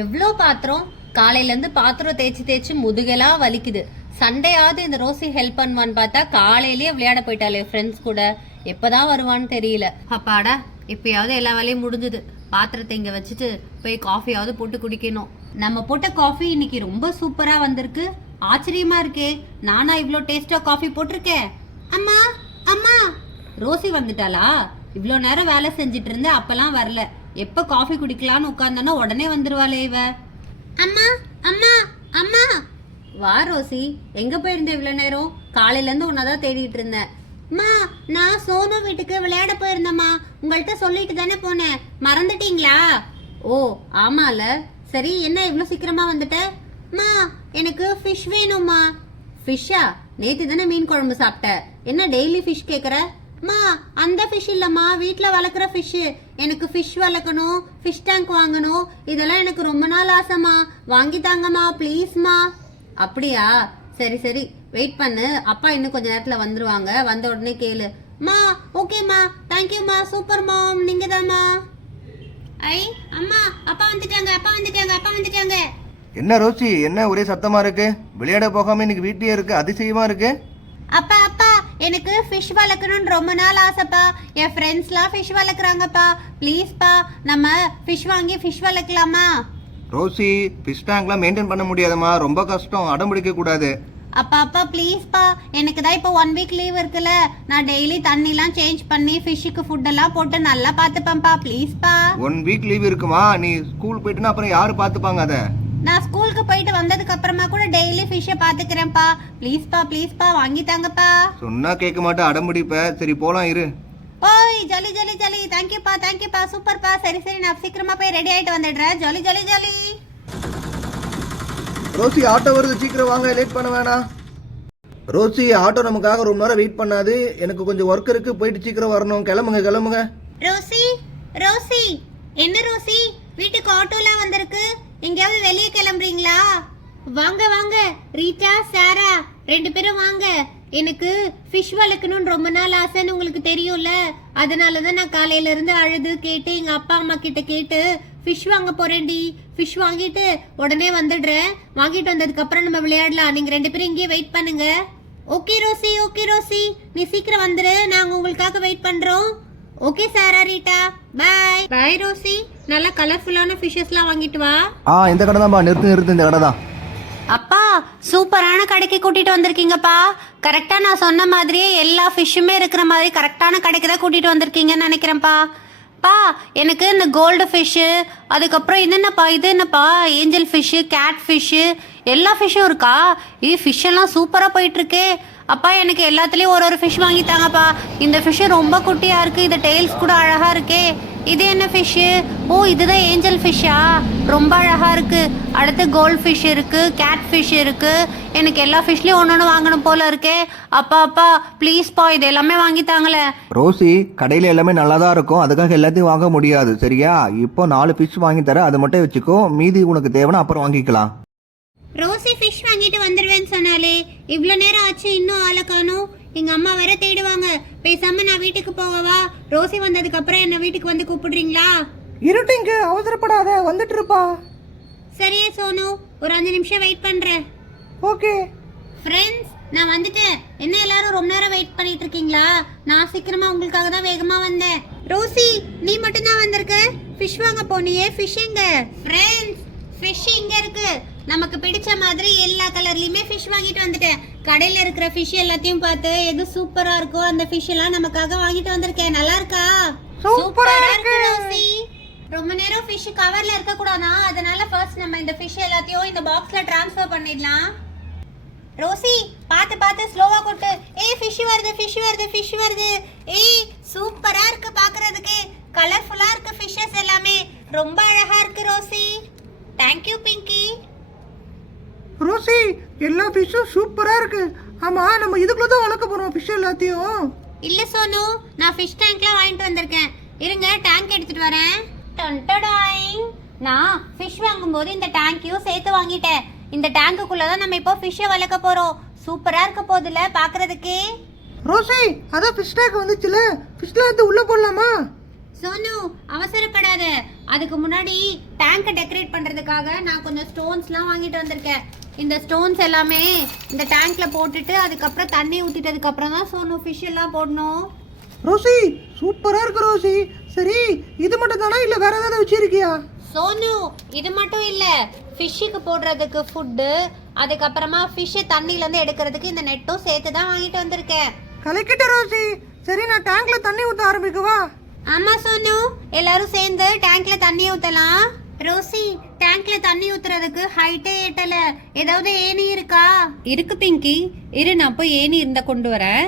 எவ்வளோ பாத்திரம், காலையில இருந்து பாத்திரம் தேய்ச்சி தேய்ச்சி முதுகெல்லாம் வலிக்குது. சண்டேயாவது இந்த ரோசி ஹெல்ப் பண்ணுவான்னு பார்த்தா காலையிலேயே விளையாட போயிட்டாலே ஃப்ரெண்ட்ஸ் கூட. எப்பதான் வருவான்னு தெரியல. அப்பாடா, இப்பயாவது எல்லா வேலையும் முடிஞ்சுது. பாத்திரத்தை இங்க வச்சுட்டு போய் காஃபியாவது போட்டு குடிக்கணும். நம்ம போட்ட காஃபி இன்னைக்கு ரொம்ப சூப்பரா வந்திருக்கு. ஆச்சரியமா இருக்கே, நானா இவ்ளோ டேஸ்டா காஃபி போட்டிருக்கேன். அம்மா அம்மா, ரோசி வந்துட்டாளா? இவ்ளோ நேரம் வேலை செஞ்சிட்டு இருந்த, அப்பெல்லாம் வரல. எப்ப காஃபி குடிக்கலான்னு உட்கார்ந்தானோ உடனே வந்துருவாளே இவ. அம்மா அம்மா அம்மா. வா ரோசி, எங்க போயிருந்த இவ்வளவு நேரம்? காலையில இருந்து உன்னதான் தேடிட்டு இருந்தேன். அம்மா, நான் சோனு வீட்டுக்கு விளையாட போயிருந்தேம்மா. உங்கள்கிட்ட சொல்லிட்டு தானே போனேன், மறந்துட்டீங்களா? ஓ ஆமால. சரி, என்ன இவ்வளவு சீக்கிரமா வந்துட்ட? அம்மா, எனக்கு ஃபிஷ் வேணும்மா. ஃபிஷ்ஷா? நேத்து தானே மீன் குழம்பு சாப்பிட்ட, என்ன டெய்லி ஃபிஷ் கேக்குற? அம்மா, அந்த ஃபிஷ் இல்லம்மா, வீட்ல வளர்க்குற ஃபிஷ். எனக்கு ஃபிஷ் வளர்க்கணும், ஃபிஷ் டேங்க் வாங்கணும், இதெல்லாம் எனக்கு ரொம்ப நாள் ஆசைம்மா. வாங்கி தாங்கம்மா ப்ளீஸ்மா. அப்படியா? சரி சரி, வெயிட் பண்ணு, அப்பா இன்னும் கொஞ்ச நேரத்துல வந்துருவாங்க. வந்த உடனே கேளு. மா ஓகேம்மா, தேங்க்யூம்மா, சூப்பர் மாம், நீங்க தாம்மா. ஐ அம்மா, அப்பா வந்துட்டாங்க, அப்பா வந்துட்டாங்க, அப்பா வந்துட்டாங்க. என்ன ரோசி, என்ன ஒரே சத்தமா இருக்கு? விளையாட போகாம இன்னைக்கு வீட்லயே இருக்கு, அதிசயமா இருக்கு. அப்பா அப்பா, எனக்கு ஃபிஷ் வளர்க்கணும்னு ரொம்ப நாள் ஆசைப்பா. என் ஃப்ரெண்ட்ஸ்லாம் ஃபிஷ் வளர்க்குறாங்கப்பா. ப்ளீஸ்ப்பா, நம்ம ஃபிஷ் வாங்கி ஃபிஷ் வளர்க்கலாமா? ரோசி, ஃபிஷ் டேங்க்லாம் மெயின்டைன் பண்ண முடியாதம்மா, ரொம்ப கஷ்டம், அடம் பிடிக்க கூடாது. அப்பா அப்பா ப்ளீஸ்ப்பா, எனக்கு தான் இப்போ 1 வீக் லீவ் இருக்குல்ல. நான் டெய்லி தண்ணிலாம் சேஞ்ச் பண்ணி ஃபிஷ்ஷுக்கு ஃபுட்டெல்லாம் போட்டு நல்லா பார்த்துப்பேன்ப்பா, ப்ளீஸ்ப்பா. 1 வீக் லீவ் இருக்குமா? நீ ஸ்கூல் போயிட்டுனா அப்புறம் யாரு பார்த்துப்பாங்க அதை? நான் ஸ்கூலுக்கு போயிட்டு வந்ததுக்கு அப்புறமா கூட டெய்லி ஃபிஷ்ஷை பார்த்துக்கிறேன்ப்பா. ப்ளீஸ்ப்பா ப்ளீஸ்ப்பா, வாங்கி தாங்கப்பா. சொன்னா கேட்க மாட்டேன், அடம் பிடிப்ப. சரி போலாம், இரு. ஓய் ஜாலி ஜாலி ஜாலி, தேங்க்யூப்பா தேங்க்யூப்பா, சூப்பர்ப்பா. சரி சரி, நான் சீக்கிரமா போய் ரெடி ஆயிட்டு வந்துடுறேன். Jolly jolly jolly. Rousey, auto வருது, சீக்கிரம் வாங்க, லேட் பண்ண வேணாம். ரோசி, ஆட்டோ நமக்காக ரொம்ப நேரம் வெயிட் பண்ணாது. எனக்கு கொஞ்சம் ஒர்க் இருக்கு, போயிட்டு சீக்கிரம் வரணும். கிளம்புங்க கிளம்புங்க. ரோசி ரோசி, என்ன ரோசி, வீட்டுக்கு ஆட்டோலாம் வந்திருக்கு, எங்கேயாவது வெளியே கிளம்புறீங்களா? வாங்க வாங்க, ரீட்டா சாரா 2 பேரும் வாங்க. எனக்கு ஃபிஷ் வளர்க்கணும்னு ரொம்ப நாள் ஆசைன்னு உங்களுக்கு தெரியும்ல. அதனாலதான் நான் காலையில இருந்து அழுது கேட்டு எங்க அப்பா அம்மா கிட்ட கேட்டு ஃபிஷ் வாங்க போறேன்டி. ஃபிஷ் வாங்கிட்டு உடனே வந்துடுறேன். வாங்கிட்டு வந்ததுக்கு அப்புறம் நம்ம விளையாடலாம். நீங்க 2 பேரும் இங்கேயே வெயிட் பண்ணுங்க. ஓகே ரோசி, ஓகே ரோசி, நீ சீக்கிரம் வந்துரு, நாங்க உங்களுக்காக வெயிட் பண்றோம். ஓகே சாரா, ரீட்டா, பாய். பாய் ரோசி, நல்ல கலர்ஃபுல்லான ஃபிஷஸ்லாம் வாங்கிட்டு வா. இந்த கடை தான்ப்பா, நிறுத்து, இந்த கடை தான். அப்பா, சூப்பரான கடைக்கு கூட்டிட்டு வந்திருக்கீங்கப்பா. கரெக்டா நான் சொன்ன மாதிரியே எல்லா ஃபிஷ்ஷுமே இருக்கிற மாதிரி கரெக்டான கடைக்கு தான் கூட்டிட்டு வந்திருக்கீங்கன்னு நினைக்கிறேன்ப்பா. பா, எனக்கு இந்த கோல்டு ஃபிஷ்ஷு, அதுக்கப்புறம் இது என்னப்பா ஏஞ்சல் ஃபிஷ்ஷு, கேட் ஃபிஷ்ஷு, எல்லா ஃபிஷ்ஷும் இருக்கா? ஃபிஷ் எல்லாம் சூப்பராக போயிட்டு இருக்கே. அப்பா, எனக்கு எல்லாத்துலேயும் ஒரு ஃபிஷ் வாங்கி தாங்கப்பா. இந்த ஃபிஷ்ஷு ரொம்ப குட்டியாக இருக்குது, இந்த டெய்ல்ஸ் கூட அழகாக இருக்கே. இது என்ன ஃபிஷ்ஷு? ஓ, இதுதான் ஏஞ்சல் ஃபிஷ்ஷா? ரொம்ப அழகாக இருக்குது. அடுத்து கோல்ட் ஃபிஷ் இருக்குது, கேட் ஃபிஷ் இருக்குது. எனக்கு எல்லா ஃபிஷ்லேயும் ஒன்று வாங்கணும் போல இருக்கே. அப்பா ப்ளீஸ்ப்பா, இது எல்லாமே வாங்கி தாங்களே. ரோசி, கடையில் எல்லாமே நல்லா தான் இருக்கும், அதுக்காக எல்லாத்தையும் வாங்க முடியாது, சரியா? இப்போ 4 ஃபிஷ் வாங்கி தர, அதை மட்டும் வச்சுக்கோ. மீதி உனக்கு தேவைன்னா அப்புறம் வாங்கிக்கலாம். ரோசி ஃபிஷ் வாங்கிட்டு வந்துடுவேன்னு சொன்னாலே, இவ்வளோ நேரம் ஆச்சு, இன்னும் ஆளை காணோம். எங்க அம்மா வர தேடுவாங்க. பேசாம நான் வீட்டுக்கு போகவா? ரோசி வந்ததுக்கு அப்புறம் என்ன வீட்டுக்கு வந்து கூப்பிடுறீங்களா? இருட்டிங்க, அவசரப்படாத, வந்துட்டு இருப்பா. சரியே சோனு, ஒரு 5 நிமிஷம் வெயிட் பண்றேன். ஓகே ஃப்ரெண்ட்ஸ், நான் வந்துட்டேன். என்ன எல்லாரும் ரொம்ப நேரம் வெயிட் பண்ணிட்டு இருக்கீங்களா? நான் சீக்கிரமா உங்களுக்காக தான் வேகமா வந்தேன். ரோசி, நீ மட்டும் தான் வந்திருக்க? ஃபிஷ் வாங்க போனியே, ஃபிஷ் எங்க? ஃப்ரெண்ட்ஸ், ஃபிஷ் இங்க இருக்கு. நமக்கு பிடிச்ச மாதிரி எல்லா கலர்லயுமே ஃபிஷ் வாங்கிட்டு வந்துட்டேன். கடையில இருக்கிற ஃபிஷ் எல்லாத்தையும் பார்த்து எது சூப்பரா இருக்கோ அந்த ஃபிஷ் எல்லாம் நமக்காக வாங்கிட்டு வந்திருக்கேன். நல்லா இருக்கா? சூப்பரா இருக்கு ரோசி. ரொம்ப நேரம் ஃபிஷ் கவர்ல இருக்க கூடாதா, அதனால ஃபர்ஸ்ட் நம்ம இந்த ஃபிஷ் எல்லாத்தையும் இந்த பாக்ஸ்ல ட்ரான்ஸ்ஃபர் பண்ணிடலாம். ரோசி, பாத்து ஸ்லோவா கொட்டு. ஃபிஷ் வருது, ஃபிஷ் வருது, ஃபிஷ் வருது. சூப்பரா இருக்கு பார்க்கிறதுக்கு, கலர்ஃபுல்லா இருக்கு ஃபிஷஸ் எல்லாமே, ரொம்ப அழகா இருக்கு Rousey. Thank you Pinki. Rousey, எல்லா ஃபிஷ்ஷும் சூப்பரா இருக்கு. ஆமா, நம்ம இதுக்குள்ள தான் வளர்க்க போறோம் ஃபிஷ் எல்லாத்தையும். இல்ல சோனு, நான் ஃபிஷ் டேங்க்லாம் வாங்கிட்டு வந்திருக்கேன். இருங்க, டேங்க் எடுத்துட்டு வரேன். டன்டடாயிங். நான் ஃபிஷ் வாங்கும்போது இந்த டேங்கையும் சேர்த்து வாங்கிட்டேன். இந்த டேங்குக்குள்ள தான் நம்ம இப்போ ஃபிஷ்ஷை வளர்க்க போறோம். சூப்பரா இருக்க போகுதுல பார்க்கிறதுக்கு. ரோசி, அதான் ஃபிஷ் டேங்க் வந்துச்சுல, ஃபிஷ்லாம் எடுத்து உள்ள போடலாமா? சோனு, அவசரப்படாத. அதுக்கு முன்னாடி டேங்கை டெக்கரேட் பண்றதுக்காக நான் கொஞ்சம் ஸ்டோன்ஸ்லாம் வாங்கிட்டு வந்திருக்கேன். இந்த ஸ்டோன்ஸ் எல்லாமே இந்த டேங்க்ல போட்டுட்டு அதுக்கப்புறம் தண்ணி ஊத்திட்டதுக்கு அப்புறம் தான் சோனு ஃபிஷ் எல்லாம் போடணும். ரோசி சூப்பரா இருக்கு ரோசி. சரி இது மட்டும் தானா இல்ல வேற ஏதாவது வச்சிருக்கியா? சோனு இது மட்டும் இல்ல, ஃபிஷ்ஷுக்கு போடுறதுக்கு ஃபுட்டு, அதுக்கப்புறமா ஃபிஷ்ஷை தண்ணில இருந்து எடுக்கிறதுக்கு இந்த நெட்டும் சேர்த்து தான் வாங்கிட்டு வந்திருக்கேன். கலக்கிட்ட ரோசி. சரி நான் டேங்க்ல தண்ணி ஊத்த ஆரம்பிக்கவா? ஆமா சோனு, எல்லாரும் சேர்ந்து டேங்க்ல தண்ணி ஊத்தலாம். ரோசி, டேங்க்ல தண்ணி ஊத்துறதுக்கு ஹைட்டே ஏட்டல, ஏதாவது ஏணி இருக்கா? இருக்கு பிங்கி, இரு நான் போய் ஏணி இருந்தா கொண்டு வரேன்.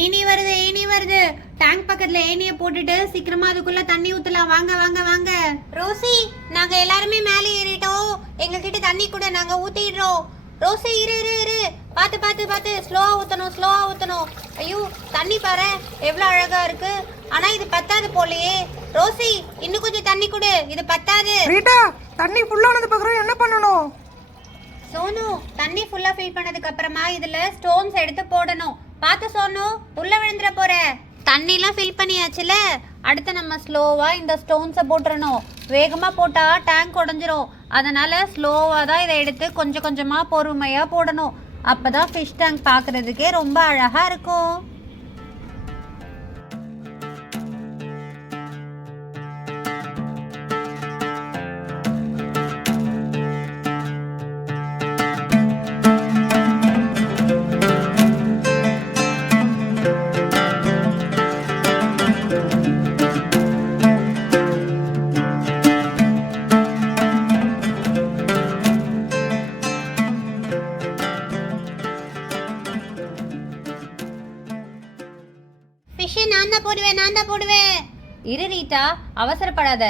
ஏணி வருது, ஏணி வருது. டேங்க் பக்கத்துல ஏணியை போட்டுட்டு சீக்கிரமா அதுக்குள்ள தண்ணி ஊத்தலாம். வாங்க வாங்க வாங்க. ரோசி, நாங்க எல்லாருமே மேலே ஏறிட்டோம். எங்க கிட்ட தண்ணி கூட, நாங்க ஊத்திடுறோம். ரோசி இரு இரு இரு, பாத்து பாத்து பாத்து, ஸ்லோவா ஊத்தணும் ஸ்லோவா ஊத்தணும். ஐயோ தண்ணி பாரு எவ்வளவு அழகா இருக்கு. ஆனா இது பத்தாது போலயே. ரோசி இன்னும் கொஞ்சம் தண்ணி கொடு, இது பத்தாது. ரீட்டா தண்ணி ஃபுல்லானது பக்கறம் என்ன பண்ணணும்? சோனு, தண்ணி ஃபுல்லா ஃபில் பண்ணதுக்கு அப்புறமா இதுல ஸ்டோன்ஸ் எடுத்து போடணும். பாத்து சோனு, உள்ள விழுந்துற போற. தண்ணிலாம் ஃபில் பண்ணியாச்சுல, அடுத்து நம்ம ஸ்லோவா இந்த ஸ்டோன்ஸை போட்டுறணும். வேகமா போட்டா டேங்க் உடஞ்சிரும். அதனால ஸ்லோவா தான் இதை எடுத்து கொஞ்சம் கொஞ்சமா பொறுமையா போடணும். அப்பதான் ஃபிஷ் டேங்க் பார்க்கிறதுக்கே ரொம்ப அழகா இருக்கும். ஃபிஷ்ஷை நான் தான் போடுவேன். இரு ரீட்டா, அவசரப்படாத.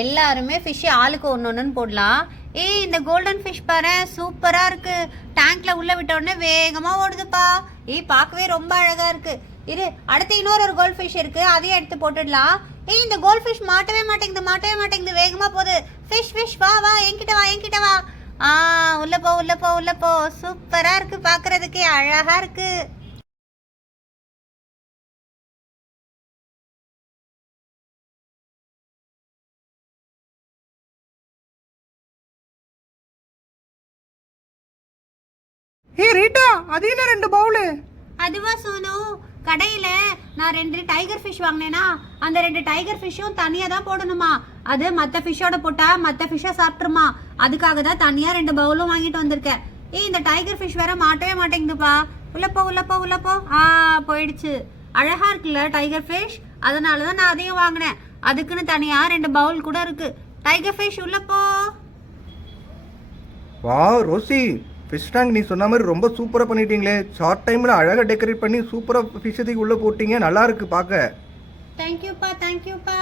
எல்லாருமே ஃபிஷ்ஷை ஆளுக்கு ஒன்று போடலாம். ஏய் இந்த கோல்டன் ஃபிஷ் பாரு, சூப்பரா இருக்கு. டேங்க்ல உள்ள விட்ட உடனே வேகமா ஓடுதுப்பா. ஏய் பார்க்கவே ரொம்ப அழகா இருக்கு. இரு, அடுத்து இன்னொரு கோல்ட் ஃபிஷ் இருக்கு, அதையும் எடுத்து போட்டுடலாம். ஏய் இந்த கோல்ட் ஃபிஷ் மாட்டவே மாட்டேங்குது, வேகமா போகுது. ஃபிஷ் வா வா, என்கிட்ட வா. உள்ள போ. சூப்பரா இருக்கு, பார்க்கிறதுக்கே அழகா இருக்கு. ஏ ரீட்டா அது என்ன 2 பவுல்? அதுவா சோனு, கடையில நான் 2 டைகர் ஃபிஷ் வாங்கினேனா, அந்த 2 டைகர் ஃபிஷ்ஷும் தனியா தான் போடணுமா. அது மற்ற ஃபிஷ்ஷோட போட்டா மற்ற ஃபிஷ்ஷை சாப்பிட்டுருமா. அதுக்காக தான் தனியா 2 பவுலும் வாங்கிட்டு வந்திருக்கேன். ஏய் இந்த டைகர் ஃபிஷ் வேற மாட்டவே மாட்டேங்குதுப்பா. உள்ள போ. போயிடுச்சு. அழகா இருக்குல்ல டைகர் ஃபிஷ், அதனால தான் நான் அதையும் வாங்கினேன். அதுக்குன்னு தனியா 2 பவுல் கூட இருக்கு. டைகர் ஃபிஷ் உள்ள போ. வாவ் ரோசி, ஃபிஷ் டேங்க் நீ சொன்ன மாதிரி ரொம்ப சூப்பராக பண்ணிட்டீங்களே. ஷார்ட் டைமில் அழகாக டெக்கரேட் பண்ணி சூப்பராக ஃபிஷ்ஷத்துக்கு உள்ளே போட்டீங்க. நல்லா இருக்கு பார்க்க. தேங்க்யூப்பா.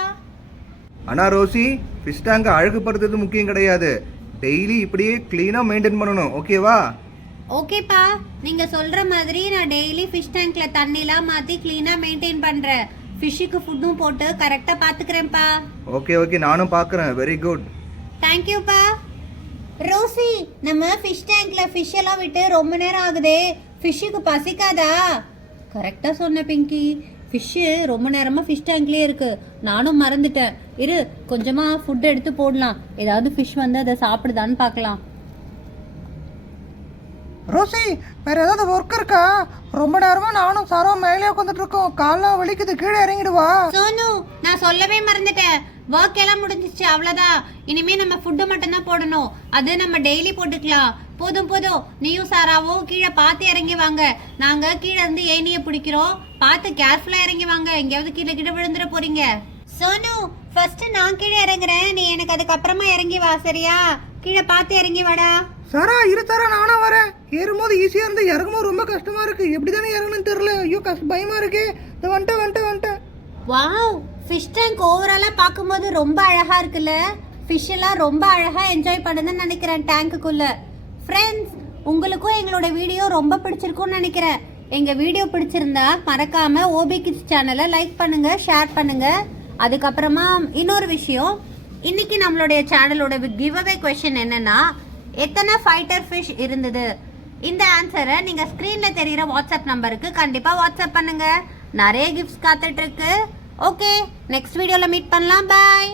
ஆனால் ரோசி, ஃபிஷ் டேங்கை அழகுபடுத்துறது முக்கியம் கிடையாது. டெய்லி இப்படியே க்ளீனாக மெயின்டைன் பண்ணணும், ஓகேவா? ஓகேப்பா, நீங்க சொல்ற மாதிரி நான் டெய்லி ஃபிஷ் டேங்க்ல தண்ணிலாம் மாத்தி க்ளீனா மெயின்டைன் பண்றேன். ஃபிஷ்ஷுக்கு ஃபுட்டும் போட்டு கரெக்டா பாத்துக்கிறேன்ப்பா. ஓகே நானும் பார்க்குறேன். Very good. தேங்க்யூப்பா. ரோசி, நம்ம ஃபிஷ் டேங்க்ல ஃபிஷ் எல்லாம் விட்டு ரொம்ப நேரம் ஆகுதே, ஃபிஷ்ஷுக்கு பசிக்காதா? கரெக்டா சொன்ன பிங்கி, ஃபிஷ்ஷு ரொம்ப நேரமா ஃபிஷ் டேங்க்லயே இருக்கு. நானும் மறந்துட்டேன். இரு, கொஞ்சமா ஃபுட் எடுத்து போடலாம். ஏதாவது ஃபிஷ் வந்து அதை சாப்பிடுதான்னு பார்க்கலாம். ரோசி வேற ஏதாவது ஒர்க் இருக்கா? ரொம்ப நேரமா நானும் சாரும் மேலே உட்காந்துட்டு இருக்கோம். கால்லாம் வலிக்குது, கீழே இறங்கிடுவா. சோனு, நான் சொல்லவே மறந்துட்டேன். ஒர்க் எல்லாம் முடிஞ்சிச்சு, அவ்வளவுதான். இனிமே நம்ம ஃபுட்டு மட்டும் தான் போடணும். அது நம்ம டெய்லி போட்டுக்கலாம். போதும் நீயும் சாராவும் கீழே பார்த்து இறங்கி வாங்க. நாங்க கீழே இருந்து ஏணியை பிடிக்கிறோம். பார்த்து கேர்ஃபுல்லா இறங்கி வாங்க, எங்கேயாவது கீழே விழுந்துட போறீங்க. சோனு, ஃபர்ஸ்ட் நான் கீழே இறங்குறேன், நீ எனக்கு அதுக்கப்புறமா இறங்கி வா, சரியா? கீழே பார்த்து இறங்கி வாடா. சாரா இரு சாரா, நானும் வரேன். ஏறும்போது ஈஸியா இருந்து இறங்கும்போது ரொம்ப கஷ்டமா இருக்கு. எப்படிதானே இறங்கணும்னு தெரியல. ஐயோ பயமா இருக்கு. வந்துட்டேன். வாவ், ஃபிஷ் டேங்க் ஓவராலா பார்க்கும்போது ரொம்ப அழகா இருக்குல்ல. ஃபிஷ் எல்லாம் ரொம்ப அழகா என்ஜாய் பண்ணுதுன்னு நினைக்கிறேன் டேங்க்குள்ள. ஃப்ரெண்ட்ஸ், உங்களுக்கும் எங்களோட வீடியோ ரொம்ப பிடிச்சிருக்கும்னு நினைக்கிறேன். எங்க வீடியோ பிடிச்சிருந்தா மறக்காம ஓபி கிட்ஸ் சேனலை லைக் பண்ணுங்க, ஷேர் பண்ணுங்க. அதுக்கப்புறமா இன்னொரு விஷயம், இன்னைக்கு நம்மளுடைய சேனலோட கிவ் அவே கொஸ்டின் என்னன்னா, எத்தனை ஃபைட்டர் ஃபிஷ் இருந்தது? இந்த ஆன்சரை நீங்க ஸ்கிரீன்ல தெரியுற வாட்ஸ்அப் நம்பருக்கு கண்டிப்பா வாட்ஸ்அப் பண்ணுங்க. நிறைய கிஃப்ட்ஸ் காத்துட்டு இருக்கு. ஓகே, நெக்ஸ்ட் வீடியோல மீட் பண்ணலாம். பாய்.